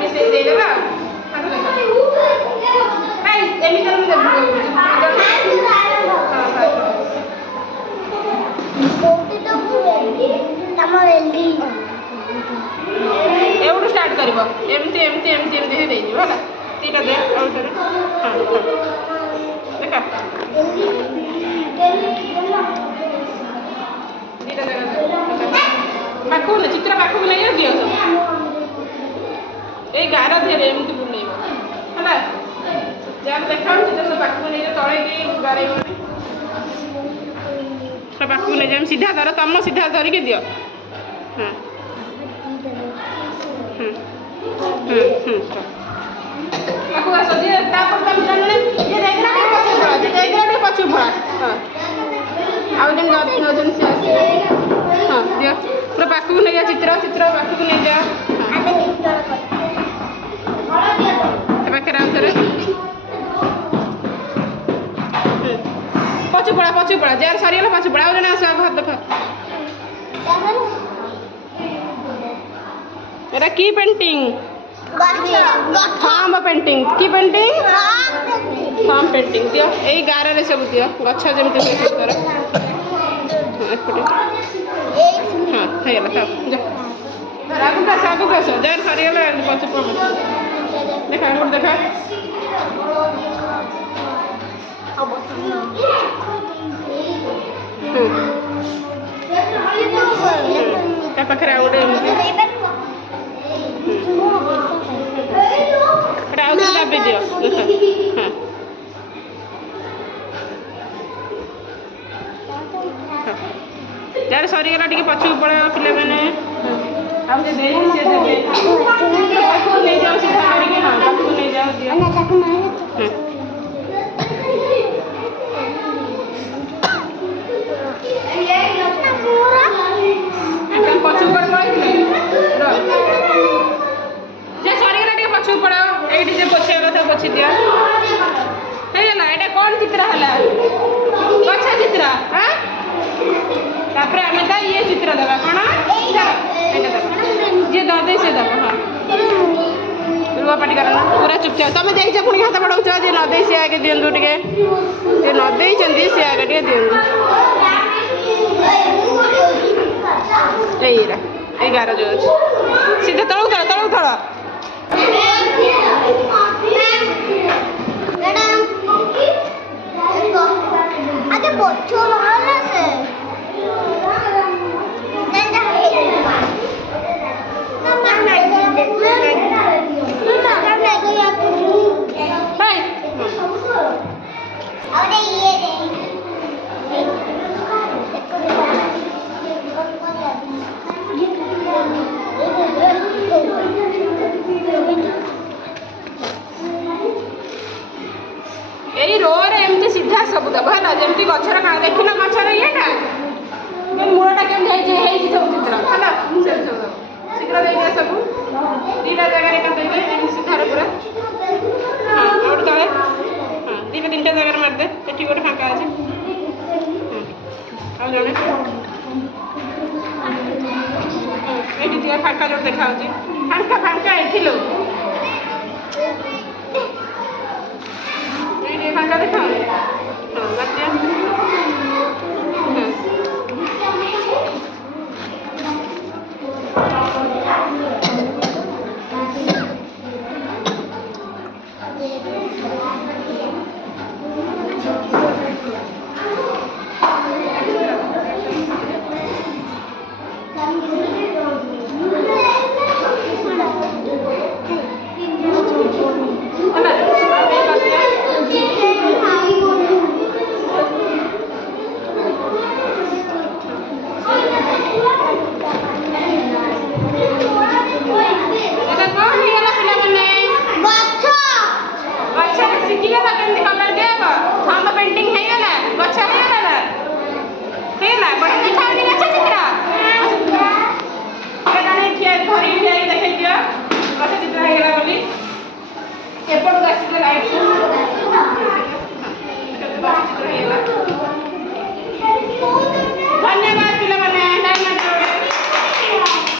ମିଶେଇ ଦେଇଦେବା ଏମିତି ଏଉଠୁ ଷ୍ଟାର୍ଟ କରିବ ଏମିତି ଏମିତି ଏମିତି ଏମିତି ଦେଇଯିବ ହେଲା ଦୁଇଟା ଦେ ଆଉ ଥରେ ଦେଖ ଦୁଇଟା ଜାଗା ପାଖକୁ ନେ ଚିତ୍ର ପାଖକୁ ନେଇଯାଅ ଦିଅ ସବୁ ଏଇ ଗାର ଧିଅରେ ଏମିତି ବୁଲେଇବ ହେଲା ଯାହାର ଦେଖାଉଛି ଚିତ୍ର ସବୁ ପାଖକୁ ନେଇଯାଅ ତଳେ ଦେଇ ଗାରେଇବନି सब पाखु नहीं जाए सीधा धर तुम सीधा धरिकी दियो पचू पड़ा हाँ दियो पूरा पाखु नहीं जा चित्र चित्र पाखु नहीं जा पाखे पचू पड़ा जार सरीगला पचू पड़ा जन आस घर देख एटा की पेंटिंग फार्म पेंटिंग की पेंटिंग फार्म पेंटिंग दियो एई गार रे सब दियो गछ जेमति होय सुंदर एपटे हां हेला था जा आगु का जार सरीगला पचू पड़ा देखा मोर देखा पाखे गोटे दाबी दियो यार सरीगला टे पचू पड़ा पिला मैंने नहीं जाओ सीधा करके हाँ पाखु नहीं जाओ दियो पचू पड़ सरीगला टे पचू पड़ा ये पोछा कथा पोछि दिया कौन चित्र है गछ चित्र हाँ तापर आम ये चित्र देवा कौन जी दे से दब हाँ रुआ पाटी कर पूरा चुपचाप तुम देख पुणी हाथ बढ़ाऊ जी नदे सी आगे दिंतु टे नदे सी आगे टे दिंतु ये गार जो अच्छे सीधा तलू थड़ आगे बच्चों वाला से यही रोर एमती सीधा सब दब है जमी गचर का देखना गचर येटा मूलटा केम सब चित्र है शीघ्र दे सब दीटा जगह देवे सीधार पूरा हाँ और तले हाँ दीटा तीन जगह मारदे ये गोटे फाँका अच्छे आ जड़े ये फाँका जो देखा फाँका फाँका ये लो फाँका देखा हाँ